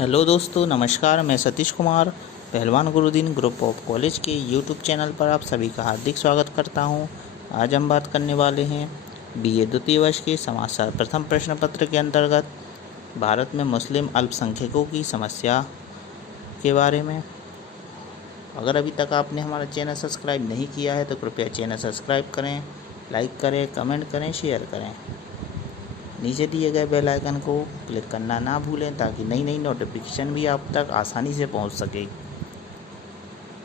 Hello दोस्तों, नमस्कार। मैं सतीश कुमार पहलवान गुरुदीन ग्रुप ऑफ कॉलेज के यूट्यूब चैनल पर आप सभी का हार्दिक स्वागत करता हूं। आज हम बात करने वाले हैं बीए द्वितीय वर्ष के समाचार प्रथम प्रश्न पत्र के अंतर्गत भारत में मुस्लिम अल्पसंख्यकों की समस्या के बारे में। अगर अभी तक आपने हमारा चैनल सब्सक्राइब नहीं किया है तो कृपया चैनल सब्सक्राइब करें, लाइक करें, कमेंट करें, शेयर करें। नीचे दिए गए बेल आइकन को क्लिक करना ना भूलें ताकि नई नई नोटिफिकेशन भी आप तक आसानी से पहुंच सके।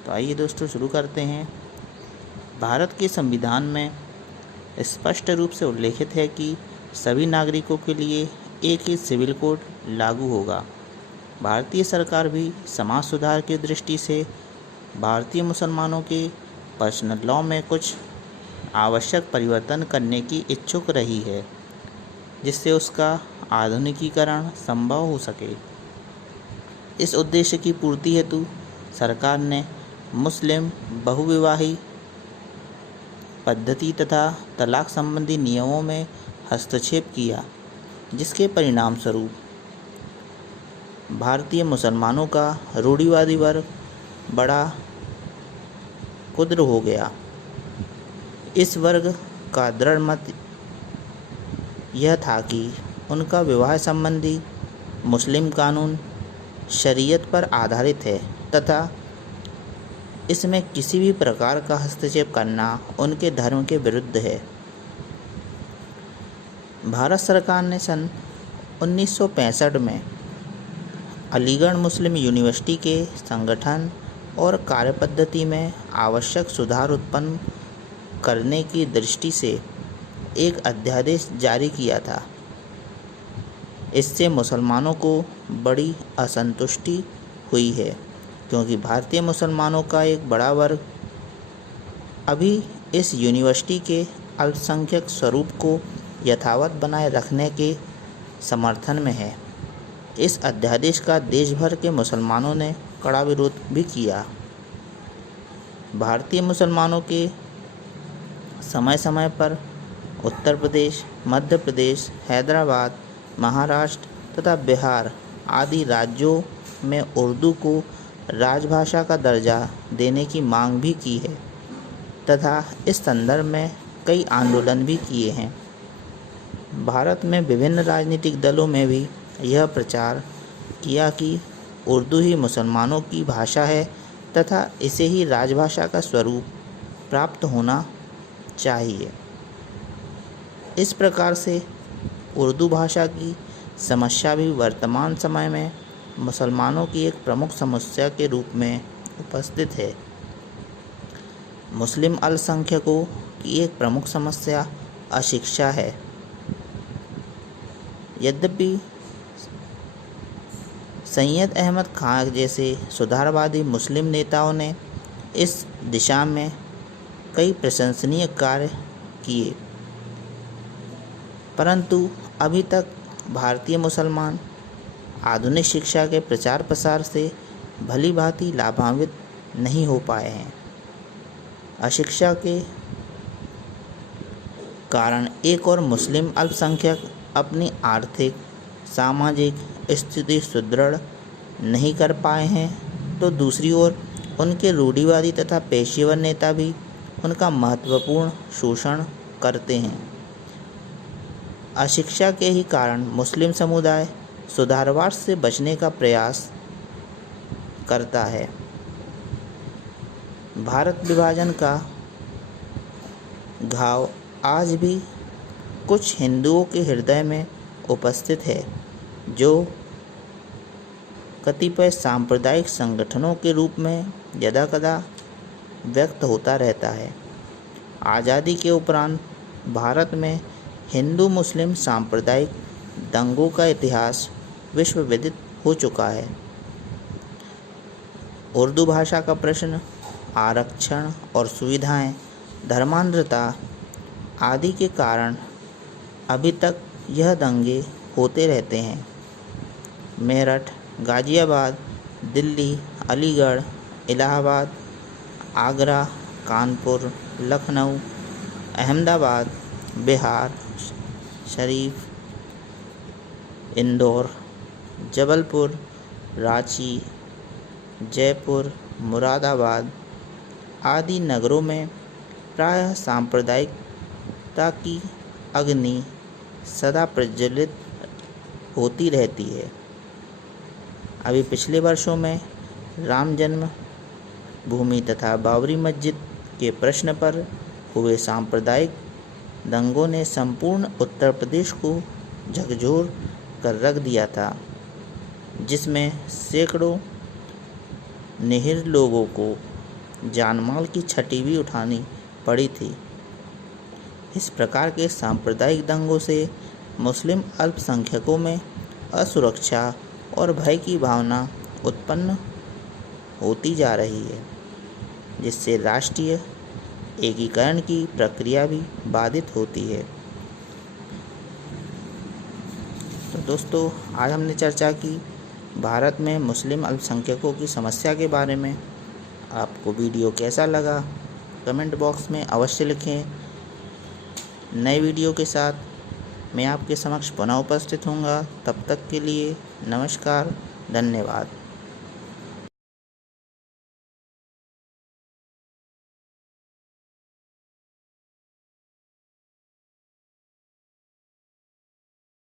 तो आइए दोस्तों शुरू करते हैं। भारत के संविधान में स्पष्ट रूप से उल्लेखित है कि सभी नागरिकों के लिए एक ही सिविल कोड लागू होगा। भारतीय सरकार भी समाज सुधार की दृष्टि से भारतीय मुसलमानों के पर्सनल लॉ में कुछ आवश्यक परिवर्तन करने की इच्छुक रही है, जिससे उसका आधुनिकीकरण संभव हो सके। इस उद्देश्य की पूर्ति हेतु सरकार ने मुस्लिम बहुविवाही पद्धति तथा तलाक संबंधी नियमों में हस्तक्षेप किया, जिसके परिणाम स्वरूप भारतीय मुसलमानों का रूढ़िवादी वर्ग बड़ा क्षुद्र हो गया। इस वर्ग का दृढ़ मत यह था कि उनका विवाह संबंधी मुस्लिम कानून शरीयत पर आधारित है तथा इसमें किसी भी प्रकार का हस्तक्षेप करना उनके धर्म के विरुद्ध है। भारत सरकार ने सन 1965 में अलीगढ़ मुस्लिम यूनिवर्सिटी के संगठन और कार्यपद्धति में आवश्यक सुधार उत्पन्न करने की दृष्टि से एक अध्यादेश जारी किया था। इससे मुसलमानों को बड़ी असंतुष्टि हुई है, क्योंकि भारतीय मुसलमानों का एक बड़ा वर्ग अभी इस यूनिवर्सिटी के अल्पसंख्यक स्वरूप को यथावत बनाए रखने के समर्थन में है। इस अध्यादेश का देश भर के मुसलमानों ने कड़ा विरोध भी किया। भारतीय मुसलमानों के समय समय पर उत्तर प्रदेश, मध्य प्रदेश, हैदराबाद, महाराष्ट्र तथा बिहार आदि राज्यों में उर्दू को राजभाषा का दर्जा देने की मांग भी की है तथा इस संदर्भ में कई आंदोलन भी किए हैं। भारत में विभिन्न राजनीतिक दलों में भी यह प्रचार किया कि उर्दू ही मुसलमानों की भाषा है तथा इसे ही राजभाषा का स्वरूप प्राप्त होना चाहिए। इस प्रकार से उर्दू भाषा की समस्या भी वर्तमान समय में मुसलमानों की एक प्रमुख समस्या के रूप में उपस्थित है। मुस्लिम अल्पसंख्यकों की एक प्रमुख समस्या अशिक्षा है। यद्यपि सैयद अहमद खान जैसे सुधारवादी मुस्लिम नेताओं ने इस दिशा में कई प्रशंसनीय कार्य किए, परंतु अभी तक भारतीय मुसलमान आधुनिक शिक्षा के प्रचार प्रसार से भली भांति लाभान्वित नहीं हो पाए हैं। अशिक्षा के कारण एक और मुस्लिम अल्पसंख्यक अपनी आर्थिक सामाजिक स्थिति सुदृढ़ नहीं कर पाए हैं, तो दूसरी ओर उनके रूढ़िवादी तथा पेशेवर नेता भी उनका महत्वपूर्ण शोषण करते हैं। अशिक्षा के ही कारण मुस्लिम समुदाय सुधारवाद से बचने का प्रयास करता है। भारत विभाजन का घाव आज भी कुछ हिंदुओं के हृदय में उपस्थित है, जो कतिपय सांप्रदायिक संगठनों के रूप में यदाकदा व्यक्त होता रहता है। आज़ादी के उपरांत भारत में हिंदू मुस्लिम सांप्रदायिक दंगों का इतिहास विश्व विदित हो चुका है। उर्दू भाषा का प्रश्न, आरक्षण और सुविधाएं, धर्मांधता आदि के कारण अभी तक यह दंगे होते रहते हैं। मेरठ, गाज़ियाबाद, दिल्ली, अलीगढ़, इलाहाबाद, आगरा, कानपुर, लखनऊ, अहमदाबाद, बिहार शरीफ, इंदौर, जबलपुर, रांची, जयपुर, मुरादाबाद आदि नगरों में प्रायः सांप्रदायिकता की अग्नि सदा प्रज्वलित होती रहती है। अभी पिछले वर्षों में राम जन्म भूमि तथा बाबरी मस्जिद के प्रश्न पर हुए सांप्रदायिक दंगों ने संपूर्ण उत्तर प्रदेश को झकझोर कर रख दिया था, जिसमें सैकड़ों निरीह लोगों को जानमाल की छठी भी उठानी पड़ी थी। इस प्रकार के सांप्रदायिक दंगों से मुस्लिम अल्पसंख्यकों में असुरक्षा और भय की भावना उत्पन्न होती जा रही है, जिससे राष्ट्रीय एकीकरण की प्रक्रिया भी बाधित होती है। तो दोस्तों, आज हमने चर्चा की भारत में मुस्लिम अल्पसंख्यकों की समस्या के बारे में। आपको वीडियो कैसा लगा कमेंट बॉक्स में अवश्य लिखें। नए वीडियो के साथ मैं आपके समक्ष पुनः उपस्थित होऊंगा। तब तक के लिए नमस्कार, धन्यवाद।